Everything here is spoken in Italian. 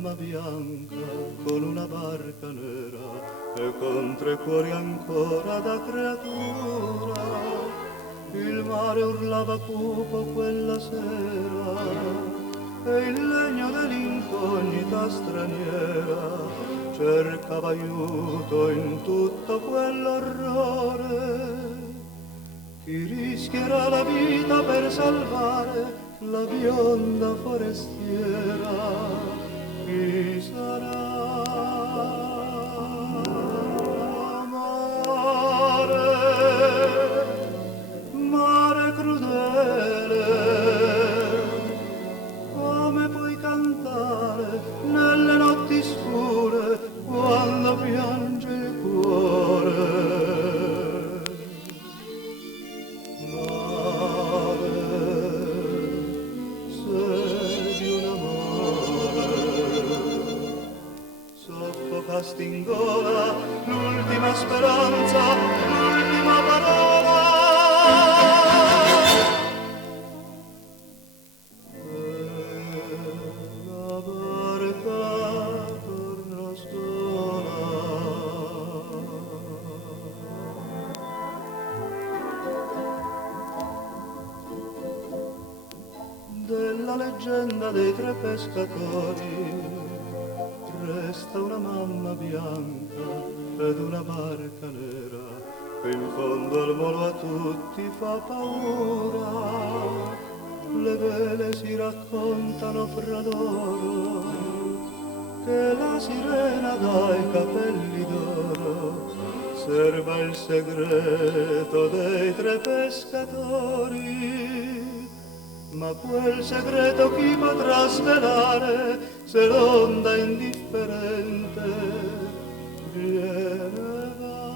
mamma bianca con una barca nera e con 3 cuori ancora da creatura. Il mare urlava cupo quella sera e il legno dell'incognita straniera cercava aiuto in tutto quell'orrore. Chi rischierà la vita per salvare la bionda forestiera? Chi sarà? Mare, mare crudele, come puoi cantare nelle notti scure quando piange il cuore? Stingola l'ultima speranza, l'ultima parola. E la barca torna sola. Della leggenda dei 3 pescatori resta una mamma bianca ed una barca nera che in fondo al molo a tutti fa paura. Le vele si raccontano fra loro che la sirena dai capelli d'oro serba il segreto dei 3 pescatori. Ma quel segreto chi potrà svelare se l'onda indifferente viene e va?